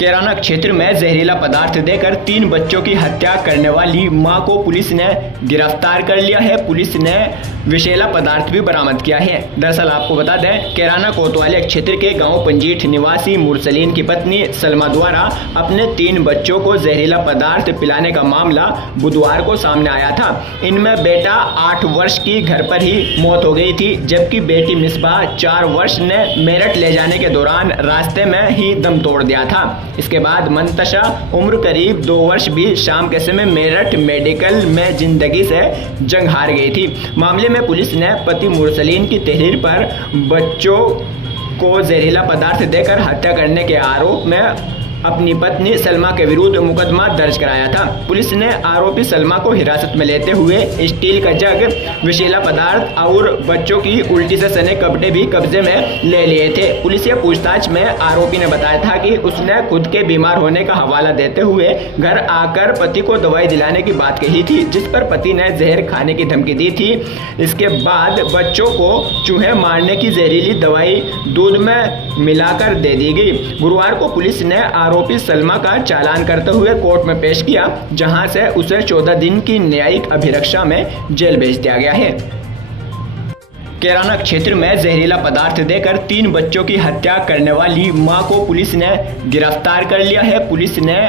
कैराना क्षेत्र में जहरीला पदार्थ देकर 3 बच्चों की हत्या करने वाली मां को पुलिस ने गिरफ्तार कर लिया है। पुलिस ने विषैला पदार्थ भी बरामद किया है। दरअसल आपको बता दें, कैराना कोतवाली क्षेत्र के गांव पंजीठ निवासी मुरसलीन की पत्नी सलमा द्वारा अपने 3 बच्चों को जहरीला पदार्थ पिलाने का मामला बुधवार को सामने आया था। इनमें बेटा 8 वर्ष की घर पर ही मौत हो गई थी, जबकि बेटी मिसबाह 4 वर्ष ने मेरठ ले जाने के दौरान रास्ते में ही दम तोड़ दिया था। इसके बाद मंतशा उम्र करीब 2 वर्ष भी शाम के समय मेरठ मेडिकल में जिंदगी से जंग हार गई थी। मामले में पुलिस ने पति मुरसलीन की तहरीर पर बच्चों को जहरीला पदार्थ देकर हत्या करने के आरोप में अपनी पत्नी सलमा के विरुद्ध मुकदमा दर्ज कराया था। पुलिस ने आरोपी सलमा को हिरासत में लेते हुए स्टील का जग, विषैला पदार्थ और बच्चों की उल्टी से सने कपड़े भी कब्जे में ले लिए थे। पुलिस से पूछताछ में आरोपी ने बताया था कि उसने खुद के बीमार होने का हवाला देते हुए घर आकर पति को दवाई दिलाने की बात कही थी, जिस पर पति ने जहर खाने की धमकी दी थी। इसके बाद बच्चों को चूहे मारने की जहरीली दवाई दूध में मिलाकर दे दी गई। गुरुवार को पुलिस ने आरोपी सलमा का चालान करते हुए कोर्ट में पेश किया, जहां से उसे 14 दिन की न्यायिक अभिरक्षा में जेल भेज दिया गया है। कैराना क्षेत्र में जहरीला पदार्थ देकर 3 बच्चों की हत्या करने वाली मां को पुलिस ने गिरफ्तार कर लिया है। पुलिस ने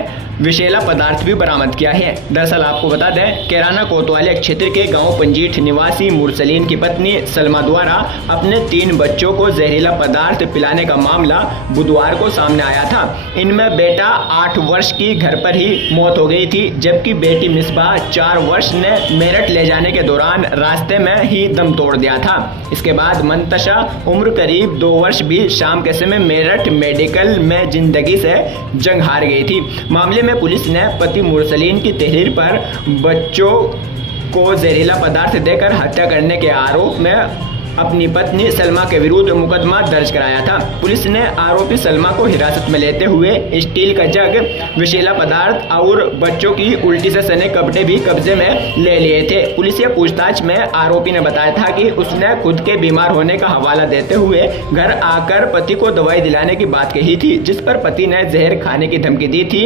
विषैला पदार्थ भी बरामद किया है। दरअसल आपको बता दें, कैराना कोतवाली क्षेत्र के गांव पंजीठ निवासी मुरसलीन की पत्नी सलमा द्वारा अपने 3 बच्चों को जहरीला पदार्थ पिलाने का मामला बुधवार को सामने आया था। इनमें बेटा 8 वर्ष की घर पर ही मौत हो गई थी, जबकि बेटी मिसबाह 4 वर्ष ने मेरठ ले जाने के दौरान रास्ते में ही दम तोड़ दिया था। इसके बाद मंतशा उम्र करीब 2 वर्ष भी शाम के समय मेरठ मेडिकल में जिंदगी से जंग हार गई थी। मामले में पुलिस ने पति मुरसलीन की तहरीर पर बच्चों को जहरीला पदार्थ देकर हत्या करने के आरोप में अपनी पत्नी सलमा के विरुद्ध मुकदमा दर्ज कराया था। पुलिस ने आरोपी सलमा को हिरासत में लेते हुए स्टील का जग, विषैला पदार्थ और बच्चों की उल्टी से सने कपड़े भी कब्जे में ले लिए थे। पुलिस से पूछताछ में आरोपी ने बताया था कि उसने खुद के बीमार होने का हवाला देते हुए घर आकर पति को दवाई दिलाने की बात कही थी, जिस पर पति ने जहर खाने की धमकी दी थी।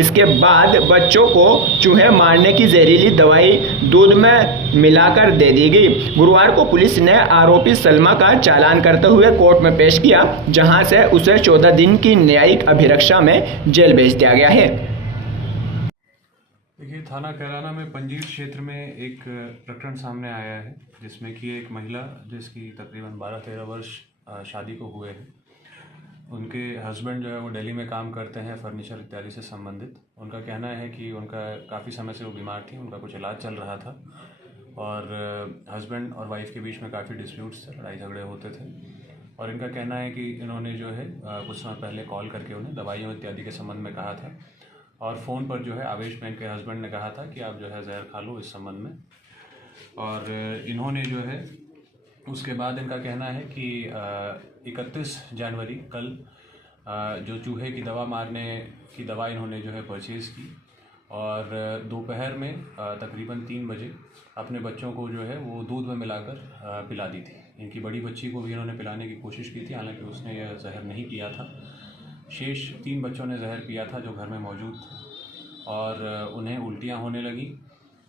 इसके बाद बच्चों को चूहे मारने की जहरीली दवाई दूध में मिलाकर दे दी गई। गुरुवार को पुलिस ने आरोपी सलमा का चालान करते हुए कोर्ट में पेश किया, जहां से उसे 14 दिन की न्यायिक अभिरक्षा में जेल भेज दिया गया है। देखिए, थाना कैराना में पंजीठ क्षेत्र में एक प्रकरण सामने आया है, जिसमें कि एक महिला जिसकी तकरीबन 12-13 वर्ष शादी को हुए हैं, उनके हस्बैंड जो है वो दिल्ली में काम करते हैं फर्नीचर इत्यादि से संबंधित। उनका कहना है कि उनका काफ़ी समय से वो बीमार थी, उनका कुछ इलाज चल रहा था और हस्बैंड और वाइफ के बीच में काफ़ी डिस्प्यूट्स थे, लड़ाई झगड़े होते थे। और इनका कहना है कि इन्होंने जो है कुछ समय पहले कॉल करके उन्हें दवाइयों इत्यादि के संबंध में कहा था और फ़ोन पर जो है आवेश में इनके हस्बैंड ने कहा था कि आप जो है जहर खा लो इस संबंध में। और इन्होंने जो है उसके बाद इनका कहना है कि 31 जनवरी कल जो चूहे की दवा मारने की दवा इन्होंने जो है परचेज़ की और दोपहर में तकरीबन 3 बजे अपने बच्चों को जो है वो दूध में मिलाकर पिला दी थी। इनकी बड़ी बच्ची को भी इन्होंने पिलाने की कोशिश की थी, हालांकि उसने यह जहर नहीं पिया था। शेष 3 बच्चों ने जहर पिया था जो घर में मौजूद थे और उन्हें उल्टियाँ होने लगी।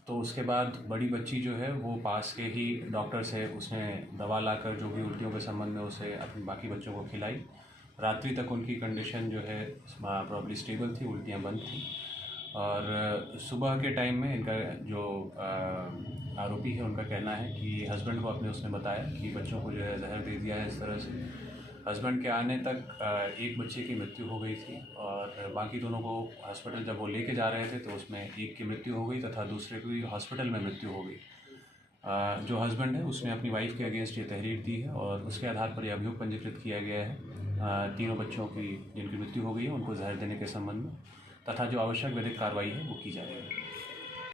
तो उसके बाद बड़ी बच्ची जो है वो पास के ही डॉक्टर से उसने दवा लाकर जो भी उल्टियों के संबंध में उसे अपने बाकी बच्चों को खिलाई। रात्रि तक उनकी कंडीशन जो है प्रॉब्ली स्टेबल थी, उल्टियाँ बंद थी और सुबह के टाइम में इनका जो आरोपी है उनका कहना है कि हस्बैंड को अपने उसने बताया कि बच्चों को जो है जहर दे दिया है इस तरह से। हस्बैंड के आने तक एक बच्चे की मृत्यु हो गई थी और बाकी दोनों को हॉस्पिटल जब वो लेके जा रहे थे तो उसमें एक की मृत्यु हो गई तथा दूसरे की हॉस्पिटल में मृत्यु हो गई। जो हस्बैंड है उसने अपनी वाइफ के अगेंस्ट ये तहरीर दी है और उसके आधार पर यह अभियोग पंजीकृत किया गया है। तीनों बच्चों की जिनकी मृत्यु हो गई है उनको जहर देने के संबंध में तथा जो आवश्यक विधिक कार्रवाई है वो की जाएगी।